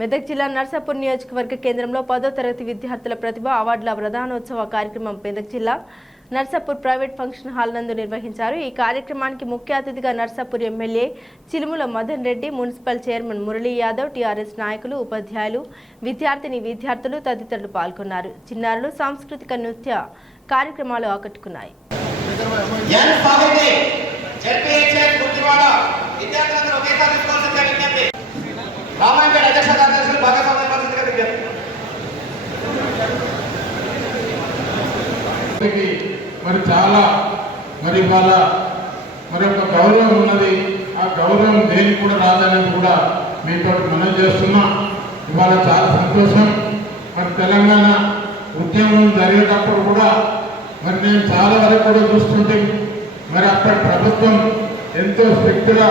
మెదక్ జిల్లా నర్సాపూర్ నియోజకవర్గ కేంద్రంలో పదో తరగతి విద్యార్థుల ప్రతిభ అవార్డుల ప్రధానోత్సవ కార్యక్రమం మెదక్ జిల్లా నర్సాపూర్ ప్రైవేట్ ఫంక్షన్ హాల్ నందు నిర్వహించారు. ఈ కార్యక్రమానికి ముఖ్య అతిథిగా Narsapur MLA Chilumula Madan Reddy municipal chairman Murali Yadav TRS నాయకులు ఉపాధ్యాయులు విద్యార్థిని విద్యార్థులు తదితరులు పాల్గొన్నారు. చిన్నారులు సాంస్కృతిక నృత్య కార్యక్రమాలు ఆకట్టుకున్నాయి. విద్యార్థులందరూ ఒకేసారి విజ్ఞప్తి. వ్యక్తికి మరి చాలా మరి చాలా మరి ఒక గౌరవం ఉన్నది. ఆ గౌరవం దేనికి కూడా రాదనేది కూడా మీతో మనం చేస్తున్నా. ఇవాళ చాలా సంతోషం. మరి తెలంగాణ ఉద్యమం జరిగేటప్పుడు కూడా మరి నేను చాలా వరకు కూడా చూస్తుంటే మరి అప్పటి ప్రభుత్వం ఎంతో స్ట్రిక్ట్గా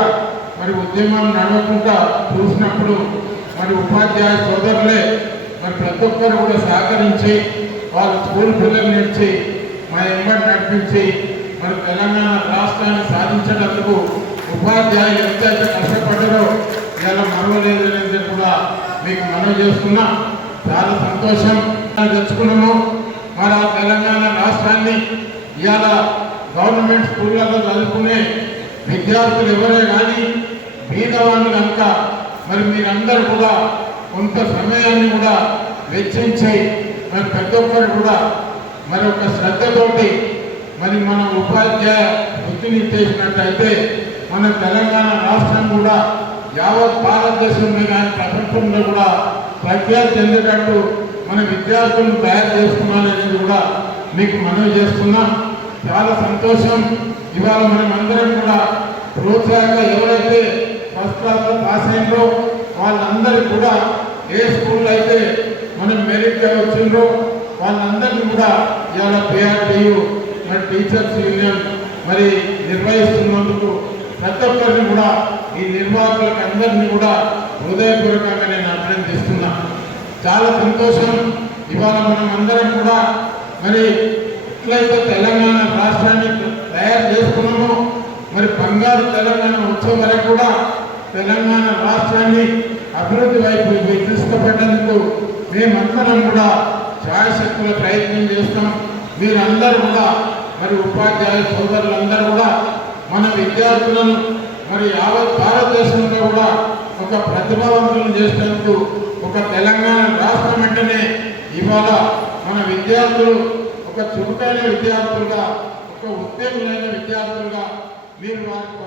మరి ఉద్యమం నడవకుండా చూసినప్పుడు మరి ఉపాధ్యాయ సోదరులే మరి ప్రతి ఒక్కరు కూడా సహకరించి వాళ్ళ స్కూల్ పిల్లల నుంచి మా ఎంబడి నడిపించి మరి తెలంగాణ రాష్ట్రాన్ని సాధించేటందుకు ఉపాధ్యాయులు ఎంతైతే కష్టపడ్డారో ఇలా మరవలేదు అనేది కూడా మీకు మనవి చేస్తున్నా. చాలా సంతోషం తెచ్చుకున్నాము మరి ఆ తెలంగాణ రాష్ట్రాన్ని ఇవాళ గవర్నమెంట్ స్కూళ్ళలో చదువుకునే విద్యార్థులు ఎవరే కానీ బీదవాళ్ళు కనుక మరి మీరందరూ కూడా కొంత సమయాన్ని కూడా వెచ్చించి మరి ప్రతి ఒక్కరు కూడా మరి ఒక శ్రద్ధతోటి మరి మన ఉపాధ్యాయ వృత్తిని చేసినట్టయితే మన తెలంగాణ రాష్ట్రం కూడా యావత్ భారతదేశంలో కానీ ప్రపంచంలో కూడా ప్రఖ్యాతి చెందేటట్టు మన విద్యార్థులను తయారు చేసుకున్నారనేది కూడా మీకు మనవి చేస్తున్నా. చాలా సంతోషం. ఇవాళ మనం అందరం కూడా ప్రోత్సాహంగా ఎవరైతే ఫస్ట్ క్లాస్లో పాస్ అయిందో వాళ్ళందరూ కూడా ఏ స్కూల్లో అయితే మనం మెరిట్గా వచ్చిండ్రో వాళ్ళందరినీ కూడా ఇవాళ పిఆర్టీయు మరి టీచర్స్ యూనియన్ మరి నిర్వహిస్తున్నందుకు ప్రతి ఒక్కరిని కూడా ఈ నిర్వాహకులకు అందరినీ కూడా హృదయపూర్వకంగా నేను అభినందిస్తున్నా చాలా సంతోషం. ఇవాళ మనం అందరం కూడా మరి ఎట్లయితే తెలంగాణ రాష్ట్రాన్ని తయారు చేసుకున్నామో మరి బంగారు తెలంగాణ ఉత్సవం వరకు కూడా తెలంగాణ రాష్ట్రాన్ని అభివృద్ధి వైపు తీసుకుపెట్టేందుకు మేమందరం కూడా శాయశక్తుల ప్రయత్నం చేస్తాం. మీరందరూ కూడా మరి ఉపాధ్యాయ సోదరులందరూ కూడా మన విద్యార్థులను మరి యావత్ భారతదేశంలో కూడా ఒక ప్రతిభావంతులను చేసేందుకు ఒక తెలంగాణ రాష్ట్రం వెంటనే ఇవాళ మన విద్యార్థులు ఒక చురుకైన విద్యార్థులుగా ఒక ఉత్తేజమైన విద్యార్థులుగా మీరు వారికి